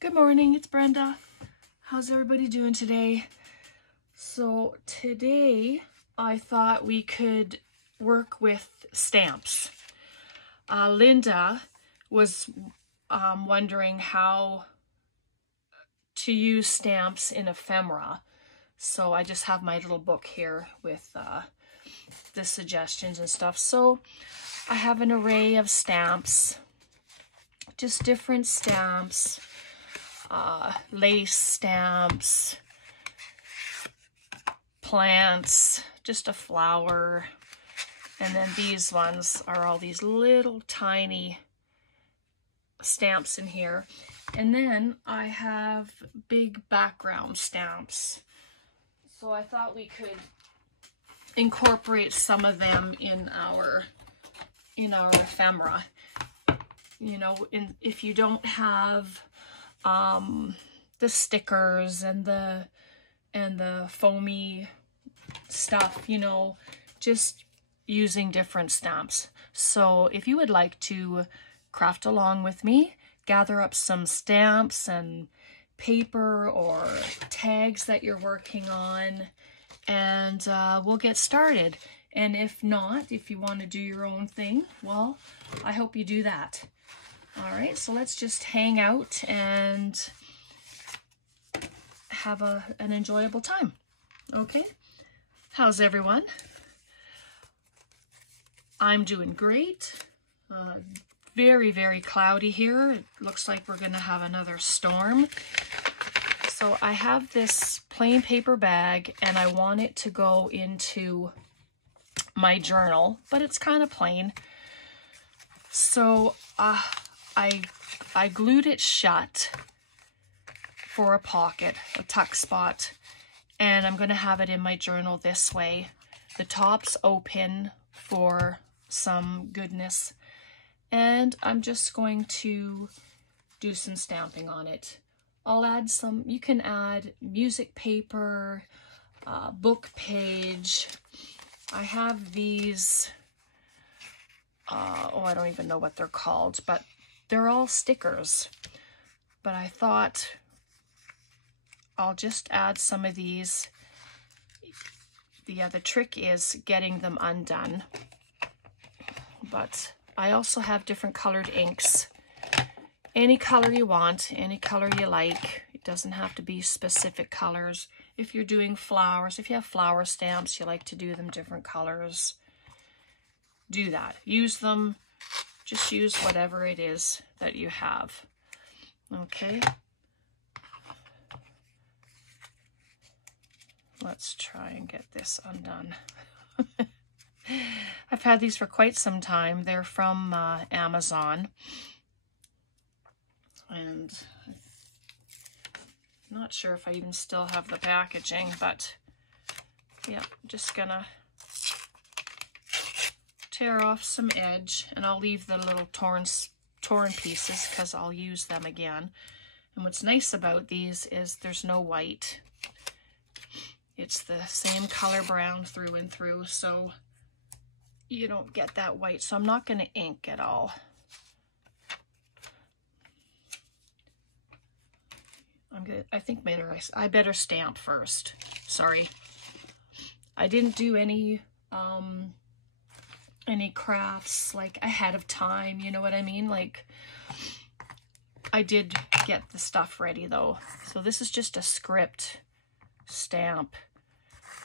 Good morning, it's Brenda. How's everybody doing today? So today I thought we could work with stamps. Linda was wondering how to use stamps in ephemera. So I just have my little book here with the suggestions and stuff. So I have an array of stamps, just different stamps. Lace stamps, plants, just a flower, and then these ones are all these little tiny stamps in here. And then I have big background stamps. So I thought we could incorporate some of them in our ephemera. You know, if you don't have the stickers and the foamy stuff, you know, just using different stamps. So if you would like to craft along with me, gather up some stamps and paper or tags that you're working on, and we'll get started. And if not, if you want to do your own thing, well, I hope you do that. All right, so let's just hang out and have an enjoyable time. Okay, how's everyone? I'm doing great. Very, very cloudy here. It looks like we're gonna have another storm. So I have this plain paper bag and I want it to go into my journal, but it's kind of plain. So I glued it shut for a pocket, a tuck spot, and I'm going to have it in my journal this way. The top's open for some goodness, and I'm just going to do some stamping on it. I'll add some, you can add music paper, book page. I have these, I don't even know what they're called, but they're all stickers. But I thought I'll just add some of these. The trick is getting them undone. But I also have different colored inks. Any color you want, any color you like. It doesn't have to be specific colors. If you're doing flowers, if you have flower stamps, you like to do them different colors, do that. Use them. Just use whatever it is that you have. Okay. Let's try and get this undone. I've had these for quite some time. They're from Amazon. And I'm not sure if I even still have the packaging, but yeah, I'm just gonna tear off some edge, and I'll leave the little torn pieces because I'll use them again. And what's nice about these is there's no white. It's the same color brown through and through, so you don't get that white. So I'm not going to ink at all. I think I better stamp first. Sorry, I didn't do any crafts like ahead of time, you know what I mean? Like, I did get the stuff ready though. So this is just a script stamp,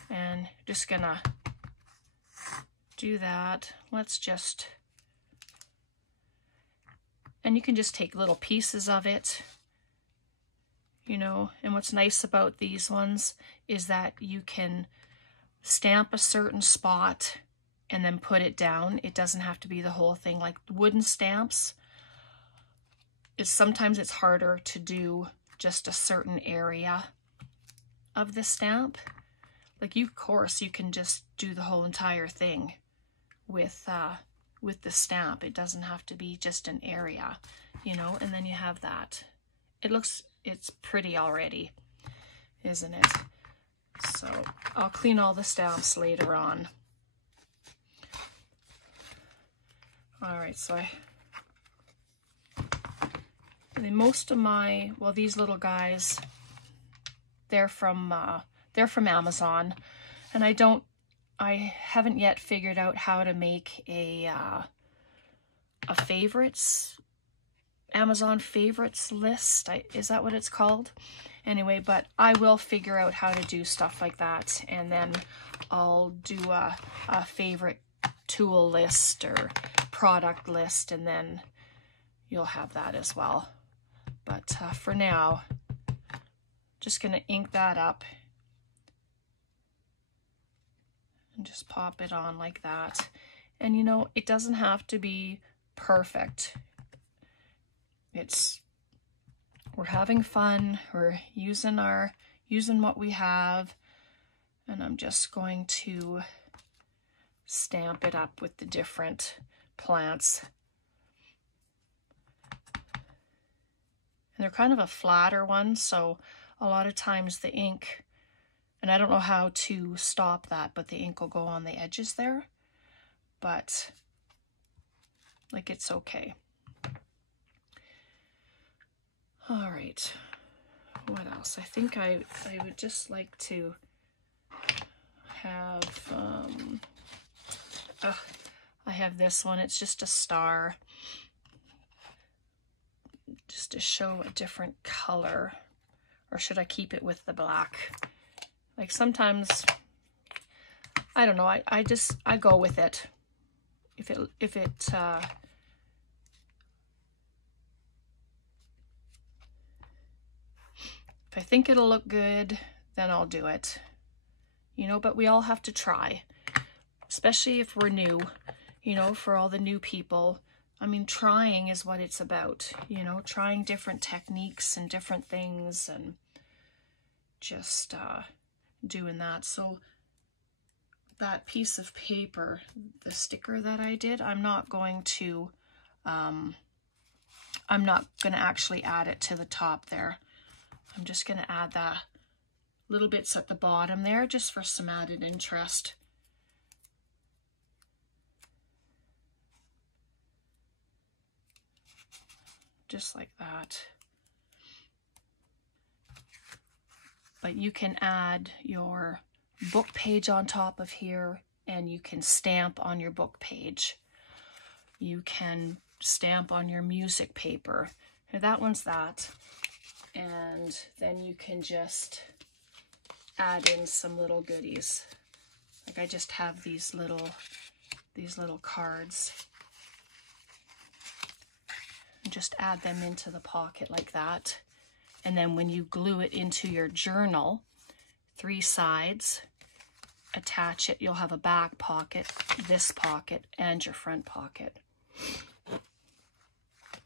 and just gonna do that. Let's just, and you can just take little pieces of it, you know. And what's nice about these ones is that you can stamp a certain spot and then put it down. It doesn't have to be the whole thing. Like wooden stamps, sometimes it's harder to do just a certain area of the stamp. Like of course, you can just do the whole entire thing with the stamp. It doesn't have to be just an area, you know. And then you have that. It's pretty already, isn't it? So I'll clean all the stamps later on. All right, so And most of my, well, these little guys, they're from Amazon, and I haven't yet figured out how to make a favorites, Amazon favorites list. Is that what it's called? Anyway, but I will figure out how to do stuff like that, and then I'll do a favorite tool list or product list, and then you'll have that as well. But for now, just going to ink that up and just pop it on like that. And you know, it doesn't have to be perfect. We're having fun, we're using what we have, and I'm just going to stamp it up with the different plants. And they're kind of a flatter one, so a lot of times the ink, and I don't know how to stop that, but the ink will go on the edges there. But like, it's okay. All right, what else? I think I would just like to have, I have this one. It's just a star, just to show a different color. Or should I keep it with the black? Like sometimes, I don't know, I go with it. If I think it'll look good, then I'll do it. You know, but we all have to try, especially if we're new, you know, for all the new people. I mean, trying is what it's about, you know, trying different techniques and different things, and just doing that. So that piece of paper, the sticker that I did, I'm not going to actually add it to the top there. I'm just going to add the little bits at the bottom there, just for some added interest. Just like that. But you can add your book page on top of here, and you can stamp on your book page. You can stamp on your music paper. Here, that one's that. And then you can just add in some little goodies. Like I just have these little cards. And just add them into the pocket like that. And then when you glue it into your journal, 3 sides, attach it, you'll have a back pocket, this pocket, and your front pocket.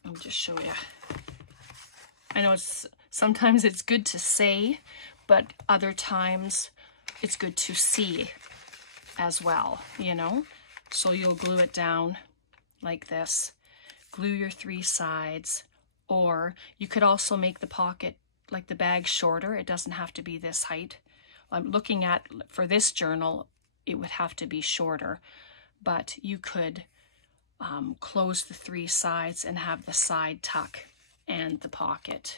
Let me just show you. I know sometimes it's good to say, but other times it's good to see as well, you know? So you'll glue it down like this, glue your 3 sides, or you could also make the pocket, like the bag, shorter. It doesn't have to be this height. I'm looking at, for this journal, it would have to be shorter, but you could close the 3 sides and have the side tuck and the pocket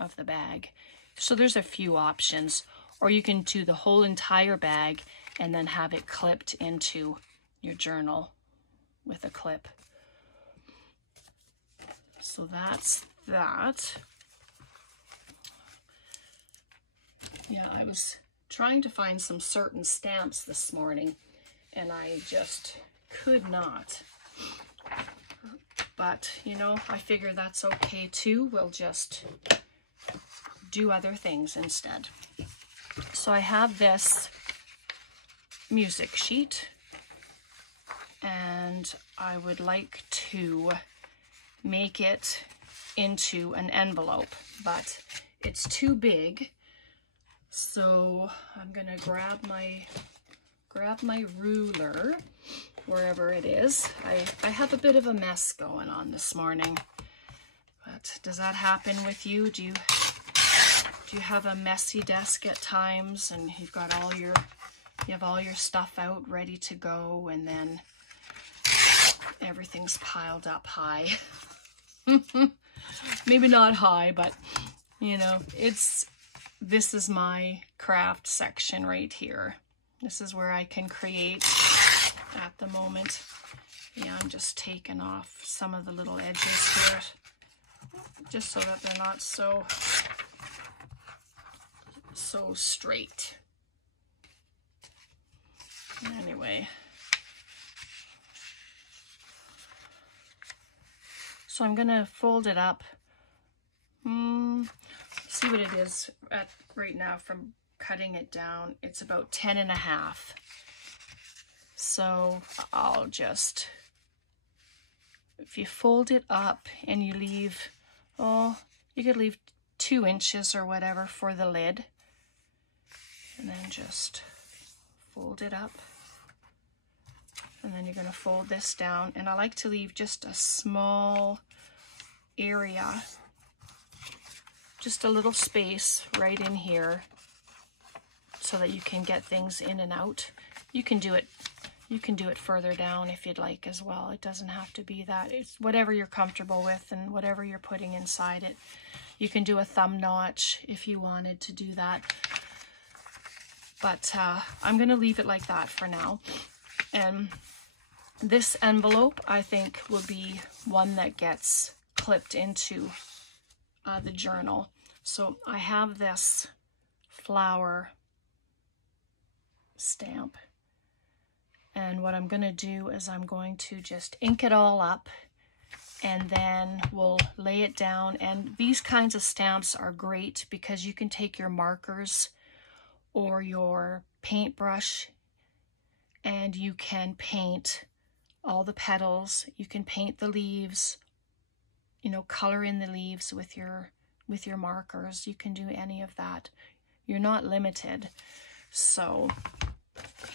of the bag. So there's a few options, or you can do the whole entire bag and then have it clipped into your journal with a clip. So that's that. Yeah, I was trying to find some certain stamps this morning, and I just could not. But, you know, I figure that's okay too. We'll just do other things instead. So I have this music sheet, and I would like to make it into an envelope, but it's too big. So I'm gonna grab my ruler, wherever it is. I have a bit of a mess going on this morning, but does that happen with you? Do you have a messy desk at times, and you've got you have all your stuff out ready to go, and then everything's piled up high? maybe not high, but you know, this is my craft section right here. This is where I can create at the moment. Yeah, I'm just taking off some of the little edges here, just so that they're not so straight. Anyway, so I'm gonna fold it up. See what it is at right now from cutting it down. It's about 10.5. So I'll just, if you fold it up and you leave, oh, you could leave 2 inches or whatever for the lid, and then just fold it up. And then you're going to fold this down, and I like to leave just a small area, just a little space right in here, so that you can get things in and out. You can do it further down if you'd like as well. It doesn't have to be that. It's whatever you're comfortable with and whatever you're putting inside it. You can do a thumb notch if you wanted to do that. But I'm going to leave it like that for now. And this envelope, I think, will be one that gets clipped into the journal. So I have this flower stamp, and what I'm going to do is I'm going to just ink it all up, and then we'll lay it down. And these kinds of stamps are great because you can take your markers or your paintbrush and you can paint all the petals. You can paint the leaves, you know, color in the leaves with your markers. You can do any of that. You're not limited. So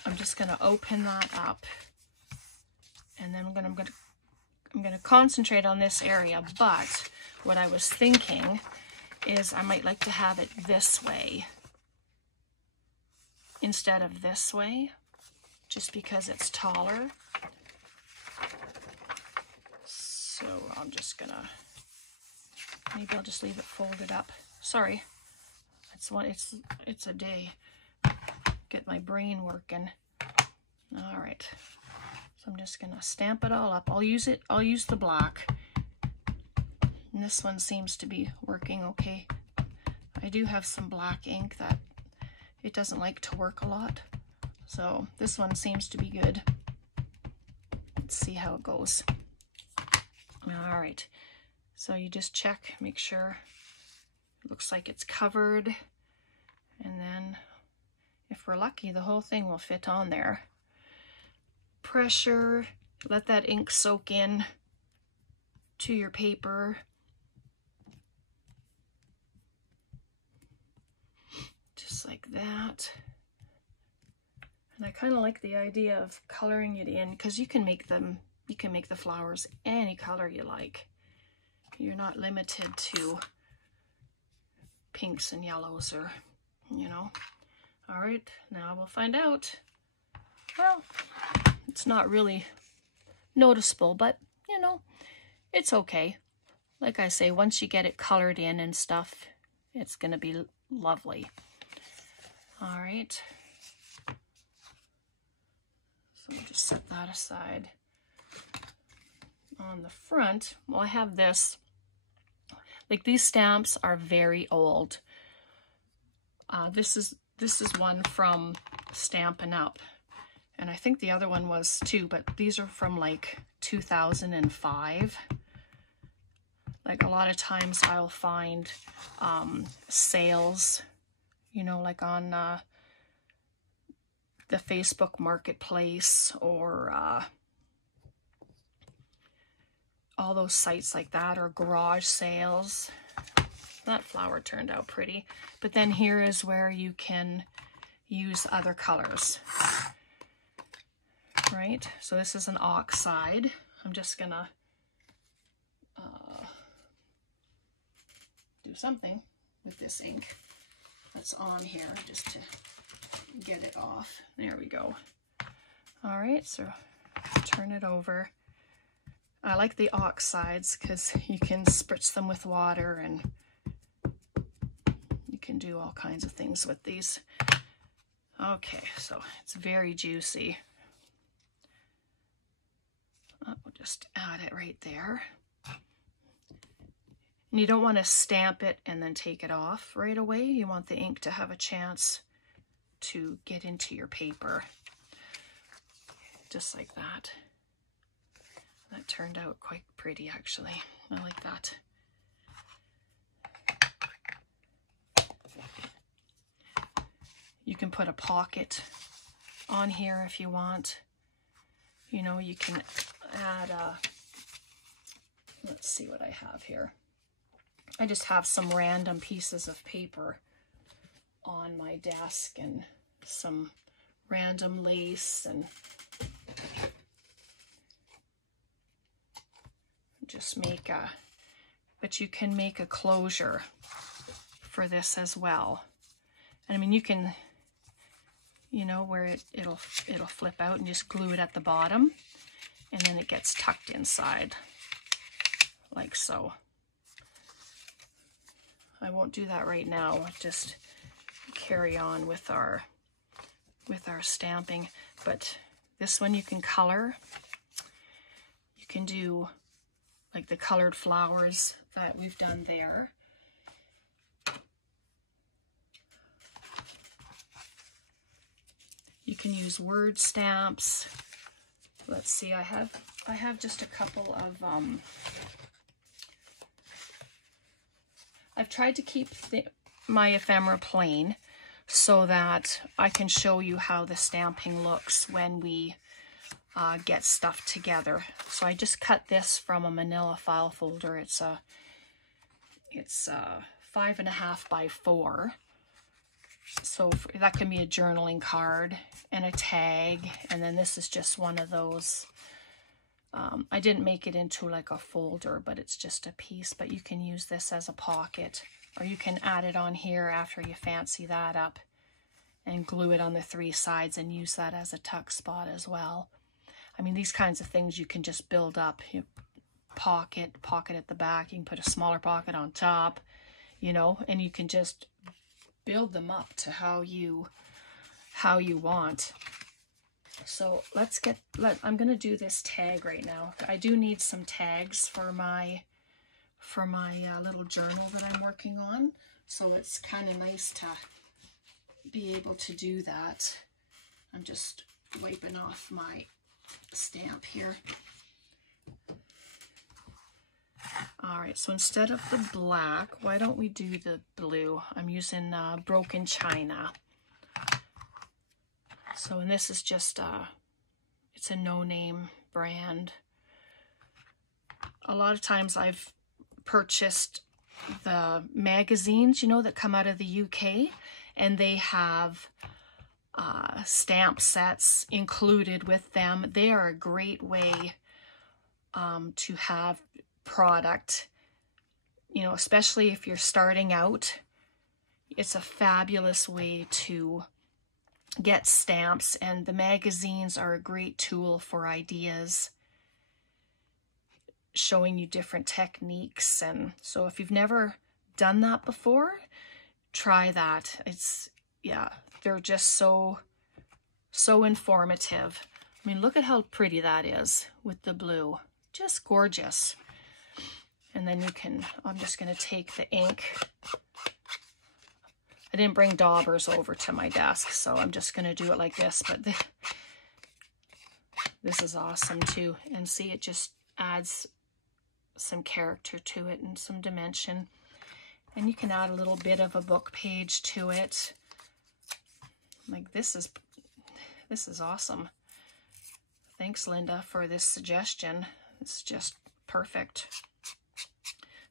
I'm just going to open that up, and then I'm going to concentrate on this area. But what I was thinking is I might like to have it this way instead of this way, just because it's taller. So I'm just gonna, maybe I'll just leave it folded up. Sorry, it's a day. Get my brain working. All right, so I'm just gonna stamp it all up. I'll use the black, and this one seems to be working okay. I do have some black ink that it doesn't like to work a lot, so this one seems to be good. Let's see how it goes. All right, so you just check, make sure it looks like it's covered, and then if we're lucky, the whole thing will fit on there. Pressure, let that ink soak in to your paper. Just like that. And I kind of like the idea of coloring it in, because you can make the flowers any color you like. You're not limited to pinks and yellows, or, you know. All right, now we'll find out. Well, it's not really noticeable, but, you know, it's okay. Like I say, once you get it colored in and stuff, it's going to be lovely. All right. So we'll just set that aside. On the front, well, I have this. Like, these stamps are very old. This is one from Stampin' Up, and I think the other one was too, but these are from like 2005. Like, a lot of times I'll find sales, you know, like on the Facebook Marketplace, or all those sites like that, or garage sales. That flower turned out pretty. But then here is where you can use other colors, right? So this is an oxide. I'm just gonna do something with this ink that's on here, just to get it off. There we go. All right, so turn it over. I like the oxides because you can spritz them with water and you can do all kinds of things with these. Okay, so it's very juicy. We'll just add it right there. And you don't want to stamp it and then take it off right away. You want the ink to have a chance to get into your paper. Just like that. That turned out quite pretty, actually. I like that. You can put a pocket on here if you want. You know, you can add let's see what I have here. I just have some random pieces of paper on my desk and some random lace, and just make a, but you can make a closure for this as well. And I mean, you can, you know, where it'll flip out, and just glue it at the bottom, and then it gets tucked inside like so. I won't do that right now. I'll just carry on with our stamping. But this one you can color. You can do like the colored flowers that we've done there. You can use word stamps. Let's see, I have just a couple of I've tried to keep my ephemera plain so that I can show you how the stamping looks when we get stuff together. So I just cut this from a manila file folder. It's 5.5 by 4. So that can be a journaling card and a tag, and then this is just one of those. I didn't make it into like a folder, but it's just a piece, but you can use this as a pocket, or you can add it on here after you fancy that up and glue it on the 3 sides and use that as a tuck spot as well. I mean, these kinds of things you can just build up. You pocket at the back, you can put a smaller pocket on top, you know, and you can just build them up to how you want. So I'm going to do this tag right now. I do need some tags for my little journal that I'm working on. So it's kind of nice to be able to do that. I'm just wiping off my stamp here. All right, so instead of the black, why don't we do the blue? I'm using Broken China. So, and this is just, it's a no-name brand. A lot of times I've purchased the magazines, you know, that come out of the UK, and they have stamp sets included with them. They are a great way to have product, you know, especially if you're starting out. It's a fabulous way to get stamps, and the magazines are a great tool for ideas, showing you different techniques. And so if you've never done that before, try that. It's, yeah, they're just so informative. I mean, look at how pretty that is with the blue. Just gorgeous. And then you can, I'm just going to take the ink. I didn't bring daubers over to my desk, so I'm just going to do it like this. But this is awesome too. And see, it just adds some character to it and some dimension. And you can add a little bit of a book page to it. Like this is awesome. Thanks, Linda, for this suggestion. It's just perfect.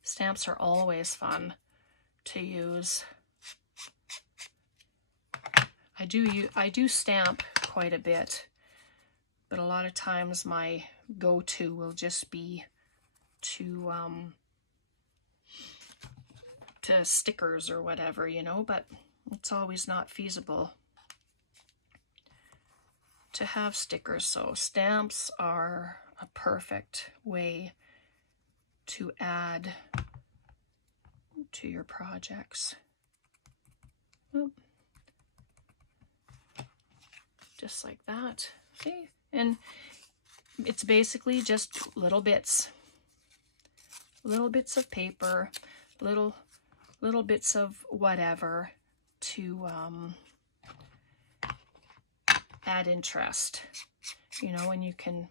Stamps are always fun to use. I do stamp quite a bit, but a lot of times my go-to will just be to stickers or whatever, you know, but it's always not feasible to have stickers. So stamps are a perfect way to add to your projects. Oop. Just like that. See? And it's basically just little bits of paper, little bits of whatever to add interest, you know, and you can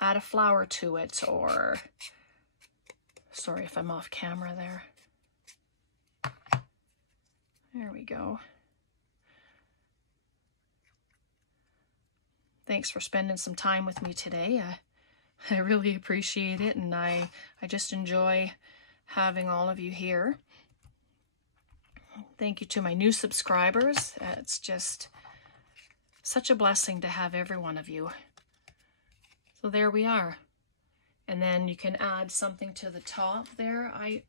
add a flower to it, or, sorry if I'm off camera there. There we go. Thanks for spending some time with me today. I really appreciate it, and I just enjoy having all of you here. Thank you to my new subscribers. It's just such a blessing to have every one of you. So there we are. And then you can add something to the top there. I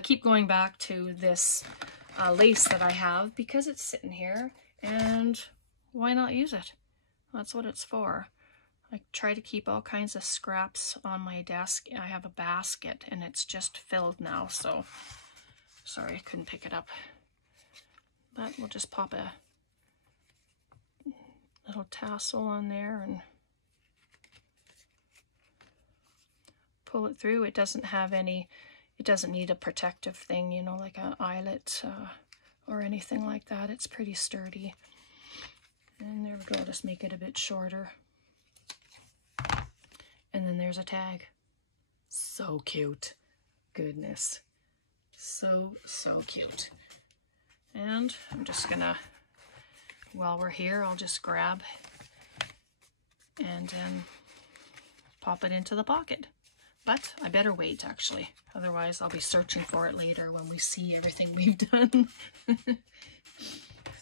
keep going back to this lace that I have because it's sitting here, and why not use it? That's what it's for. I try to keep all kinds of scraps on my desk. I have a basket and it's just filled now, so sorry I couldn't pick it up. But we'll just pop a little tassel on there and pull it through. It doesn't have any, it doesn't need a protective thing, you know, like an eyelet or anything like that. It's pretty sturdy. And there we go, just make it a bit shorter. And then there's a tag. So cute. Goodness. So cute. And I'm just gonna, while we're here, I'll just grab and then pop it into the pocket. But I better wait, actually. Otherwise, I'll be searching for it later when we see everything we've done.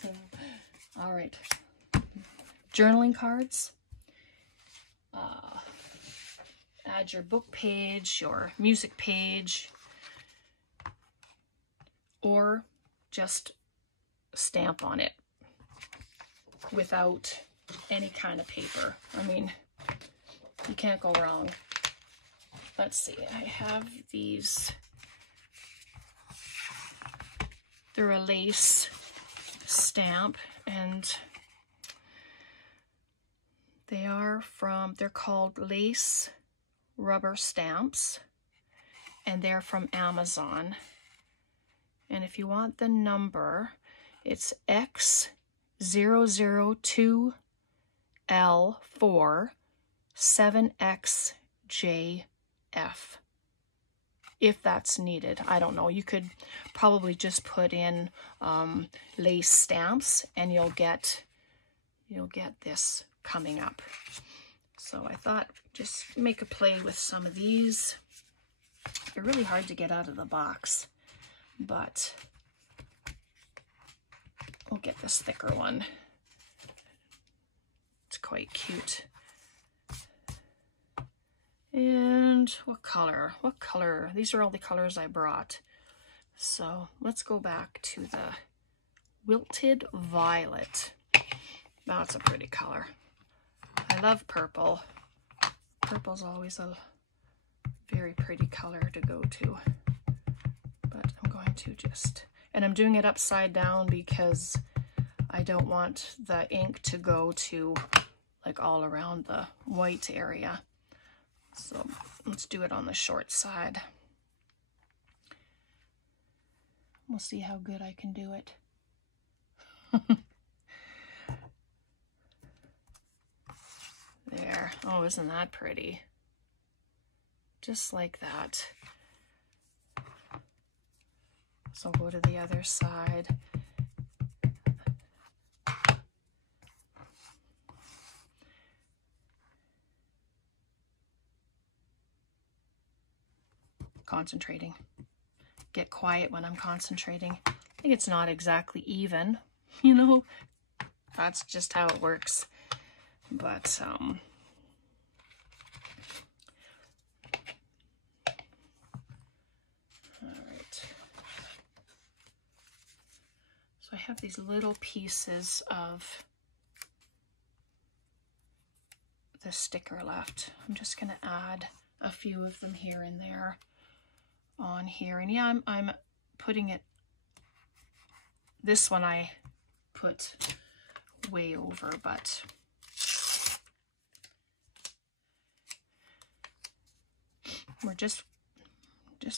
So, all right. Journaling cards. Add your book page, your music page, or just stamp on it without any kind of paper. I mean, you can't go wrong. Let's see, I have these. They're a lace stamp, and they're called lace rubber stamps, and they're from Amazon. And if you want the number, it's X002L4 7XJF. If that's needed. I don't know. You could probably just put in lace stamps and you'll get this coming up. So I thought just make a play with some of these. They're really hard to get out of the box, but we'll get this thicker one. It's quite cute. And what color? What color? These are all the colors I brought. So let's go back to the Wilted Violet. That's a pretty color. I love purple. Purple's always a very pretty color to go to. But I'm going to just, and I'm doing it upside down because I don't want the ink to go to like all around the white area. So let's do it on the short side. We'll see how good I can do it. There. Oh, isn't that pretty? Just like that. So I'll go to the other side. Concentrating. Get quiet when I'm concentrating. I think it's not exactly even, you know, that's just how it works. But all right. So I have these little pieces of the sticker left. I'm just going to add a few of them here and there on here. And yeah, I'm putting it, this one I put way over, but we're just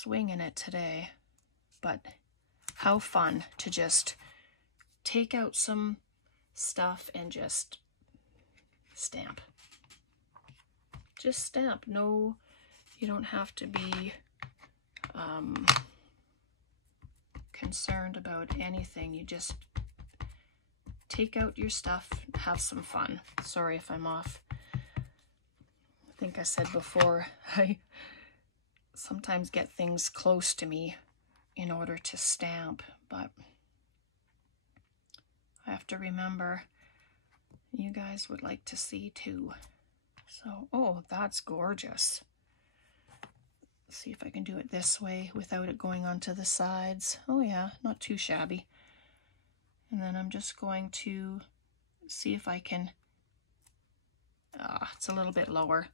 winging it today. But how fun to just take out some stuff and just stamp. Just stamp. No, you don't have to be concerned about anything. You just take out your stuff, have some fun. Sorry if I'm off. I think I said before, I sometimes get things close to me in order to stamp, but I have to remember you guys would like to see too. So, oh, that's gorgeous. Let's see if I can do it this way without it going onto the sides. Oh yeah, not too shabby. And then I'm just going to see if I can, it's a little bit lower,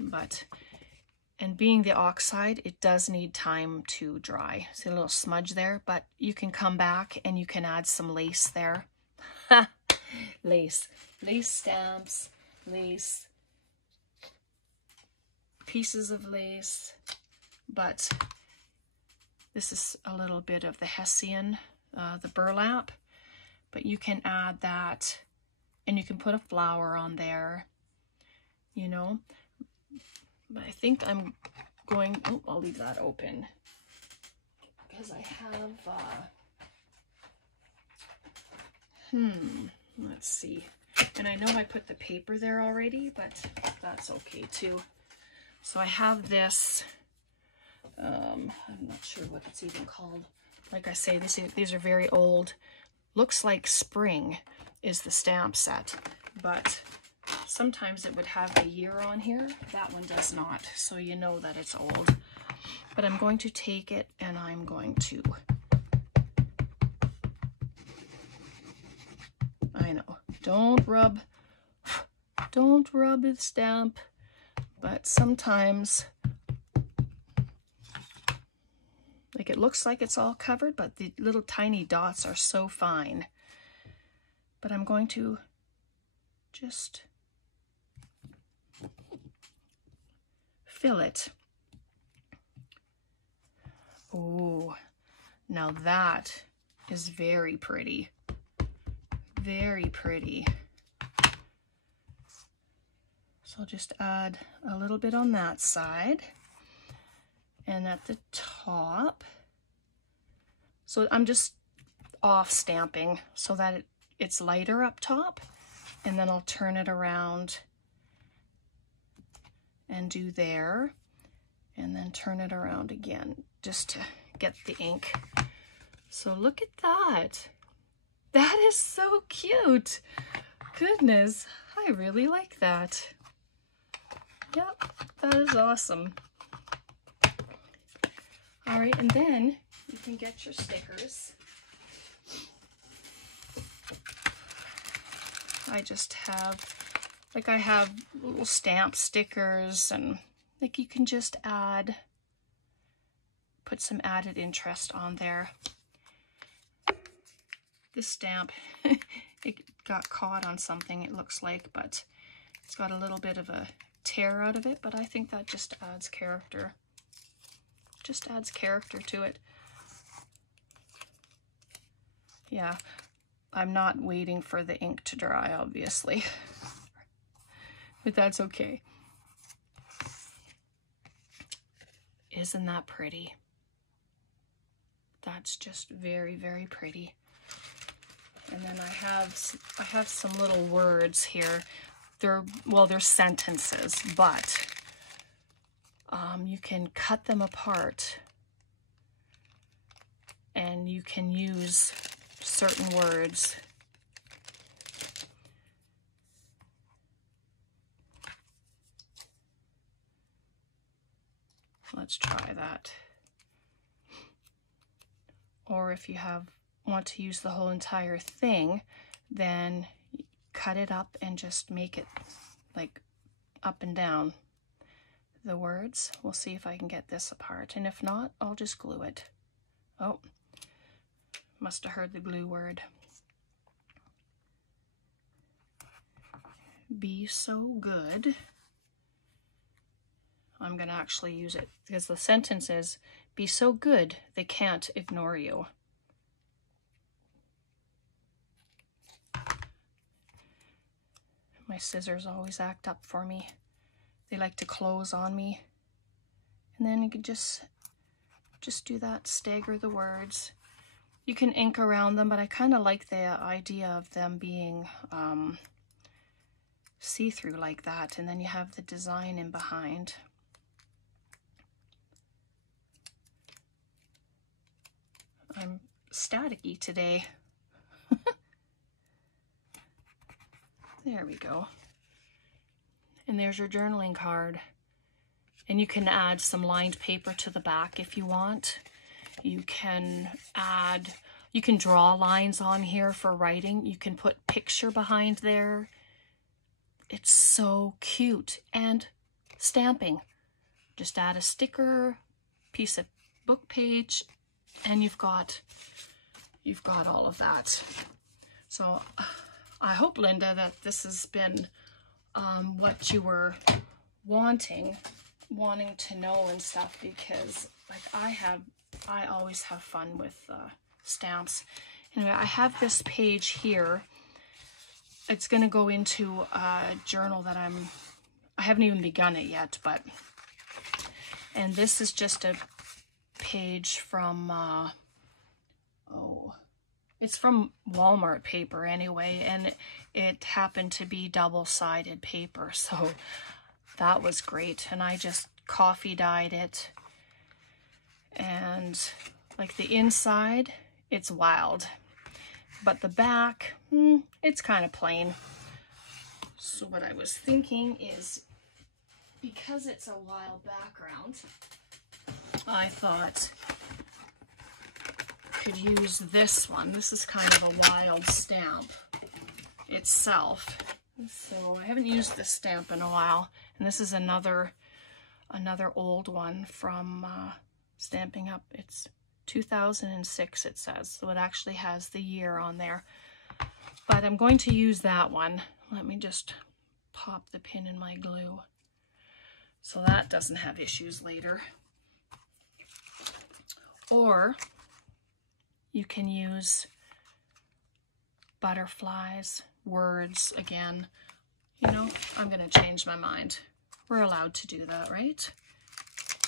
but, and being the oxide, it does need time to dry. See a little smudge there, but you can come back and you can add some lace there. Lace stamps, lace, pieces of lace, but this is a little bit of the Hessian, the burlap, but you can add that and you can put a flower on there, you know. But I think I'm going, oh, I'll leave that open because I have, let's see. And I know I put the paper there already, but that's okay too. So I have this, I'm not sure what it's even called. Like I say, these are very old. Looks like spring is the stamp set, but sometimes it would have a year on here. That one does not, so you know that it's old. But I'm going to take it and I'm going to, I know, don't rub the stamp, but sometimes, like, it looks like it's all covered, but the little tiny dots are so fine. But I'm going to just fill it. Oh, now that is very pretty. Very pretty. So I'll just add a little bit on that side. And at the top, so I'm just off stamping so that it's lighter up top, and then I'll turn it around and do there, and then turn it around again just to get the ink. So look at that. That is so cute. Goodness, I really like that. Yep, that is awesome. All right, and then you can get your stickers. I just have, like, I have little stamp stickers, and like you can just add, put some added interest on there. This stamp, it got caught on something, it looks like, but it's got a little bit of a tear out of it, but I think that just adds character. Just adds character to it. Yeah, I'm not waiting for the ink to dry, obviously, but that's okay. Isn't that pretty? That's just very, very pretty. And then I have some little words here. They're sentences, but you can cut them apart and you can use certain words. Let's try that. Or if you want to use the whole entire thing, then cut it up and just make it like up and down the words. We'll see if I can get this apart, and if not, I'll just glue it. Oh, must have heard the glue word. Be so good. I'm going to actually use it because the sentence is, be so good they can't ignore you. My scissors always act up for me. They like to close on me. And then you can just do that, stagger the words. You can ink around them, but I kind of like the idea of them being see-through like that, and then you have the design in behind. I'm staticky today. There we go. And there's your journaling card. And you can add some lined paper to the back if you want. You can draw lines on here for writing. You can put picture behind there. It's so cute. And stamping. Just add a sticker, piece of book page, and you've got all of that. So I hope, Linda, that this has been what you were wanting to know and stuff, because like I always have fun with stamps. Anyway, I have this page here. It's going to go into a journal that I haven't even begun it yet, and this is just a page from it's from Walmart paper anyway, and it happened to be double-sided paper, so that was great. And I just coffee dyed it, and like the inside, it's wild, but the back, it's kind of plain. So what I was thinking is, because it's a wild background, I thought I could use this one. This is kind of a wild stamp itself. So I haven't used this stamp in a while, and this is another old one from Stampin' Up. It's 2006, it says, so it actually has the year on there. But I'm going to use that one. Let me just pop the pin in my glue so that doesn't have issues later. Or you can use butterflies, words again. You know, I'm going to change my mind. We're allowed to do that, right?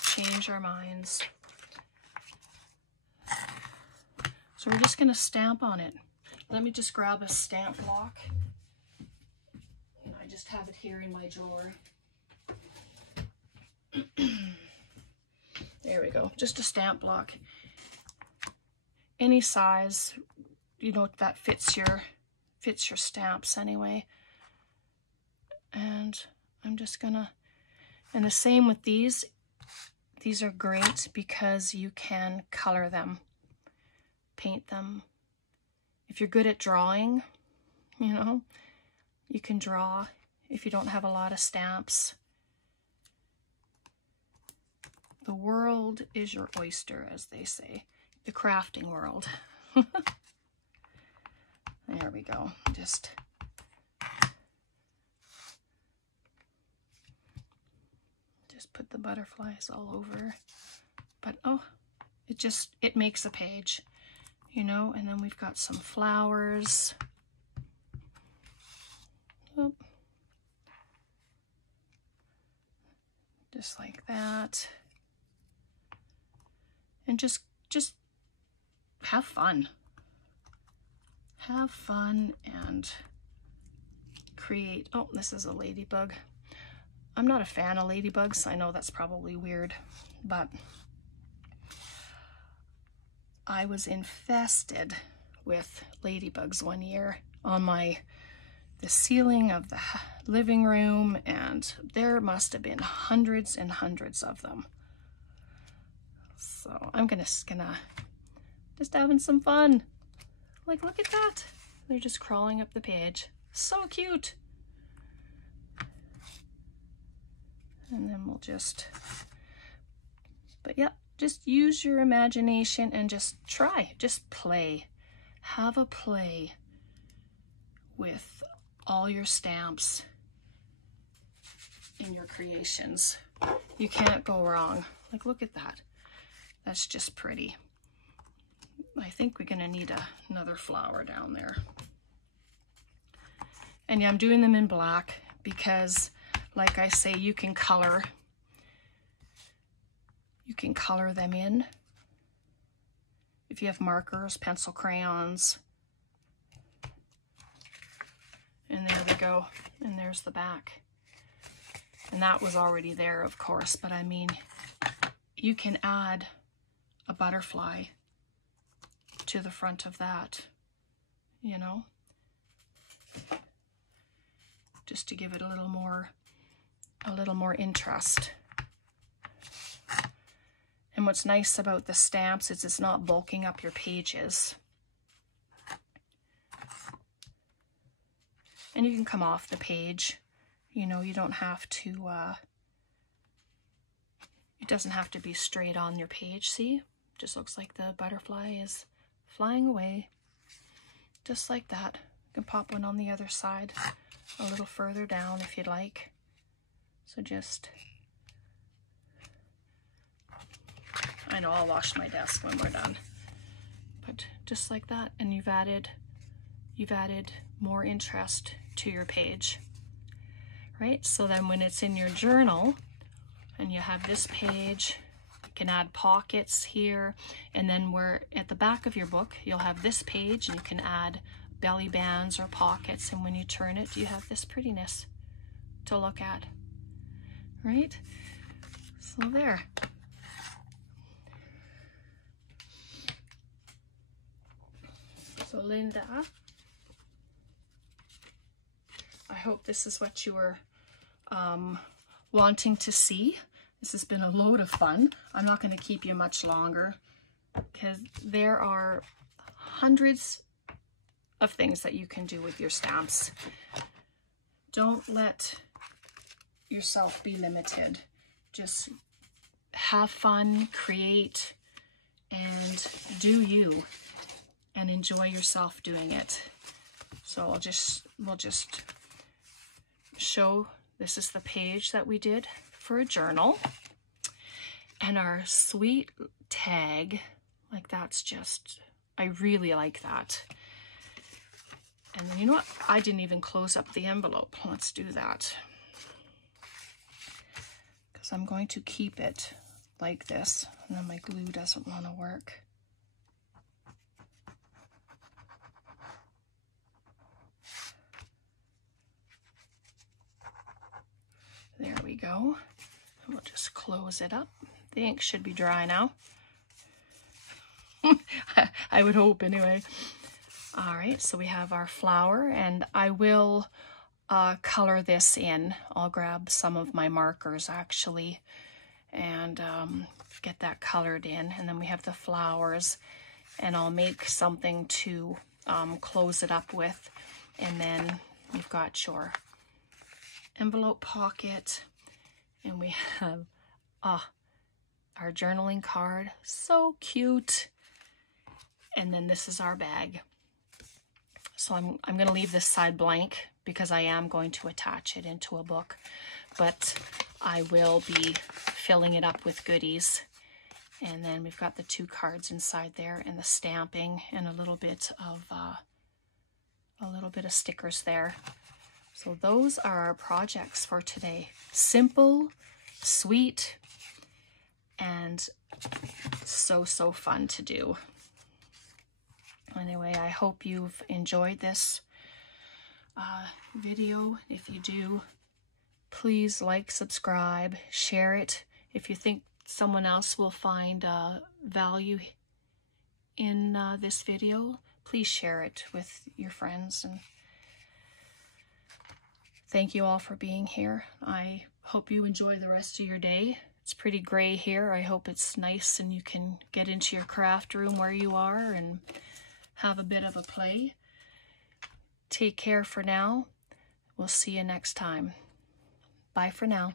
Change our minds. So we're just going to stamp on it. Let me just grab a stamp block. And I just have it here in my drawer. There we go. Just a stamp block. Any size, you know, that fits your stamps anyway. And I'm just gonna, and the same with these. These are great because you can color them, paint them. If you're good at drawing, you know, you can draw if you don't have a lot of stamps. The world is your oyster, as they say. The crafting world. There we go. Just put the butterflies all over. But oh, it makes a page, you know. And then we've got some flowers. Oh. Just like that. And just have fun. Have fun and create. Oh, this is a ladybug. I'm not a fan of ladybugs. I know that's probably weird, but I was infested with ladybugs one year on the ceiling of the living room, and there must have been hundreds and hundreds of them. So I'm just having some fun. Like, look at that. They're just crawling up the page. So cute. And then we'll just, but yeah, just use your imagination and just try, just play. Have a play with all your stamps in your creations. You can't go wrong. Like, look at that. That's just pretty. I think we're gonna need another flower down there. And yeah, I'm doing them in black because, like I say, you can color them in if you have markers, pencil, crayons. And there they go. And there's the back. And that was already there, of course, but I mean, you can add a butterfly to the front of that, you know, just to give it a little more interest. And what's nice about the stamps is it's not bulking up your pages. And you can come off the page, you know, you don't have to, it doesn't have to be straight on your page, see? Just looks like the butterfly is flying away, just like that. You can pop one on the other side a little further down if you'd like. So just, I know I'll wash my desk when we're done, but just like that, and you've added more interest to your page, right? So then when it's in your journal and you have this page, you can add pockets here, and then where at the back of your book you'll have this page and you can add belly bands or pockets, and when you turn it you have this prettiness to look at, right? So there. So Linda, I hope this is what you were wanting to see. This has been a load of fun. I'm not going to keep you much longer because there are hundreds of things that you can do with your stamps. Don't let yourself be limited. Just have fun, create, and do you, and enjoy yourself doing it. So we'll just show, this is the page that we did for a journal, and our sweet tag, like that's just, I really like that. And then you know what, I didn't even close up the envelope. Let's do that, because I'm going to keep it like this, and then my glue doesn't want to work. There we go. And we'll just close it up. The ink should be dry now. I would hope anyway. All right, so we have our flower, and I will color this in. I'll grab some of my markers actually and get that colored in, and then we have the flowers, and I'll make something to close it up with, and then you've got your envelope pocket, and we have our journaling card, so cute, and then this is our bag. So I'm going to leave this side blank because I am going to attach it into a book, but I will be filling it up with goodies. And then we've got the 2 cards inside there, and the stamping, and a little bit of stickers there. So those are our projects for today. Simple, sweet, and so fun to do. Anyway, I hope you've enjoyed this video. If you do, please like, subscribe, share it. If you think someone else will find value in this video, please share it with your friends. And thank you all for being here. I hope you enjoy the rest of your day. It's pretty gray here. I hope it's nice and you can get into your craft room where you are and have a bit of a play. Take care for now. We'll see you next time. Bye for now.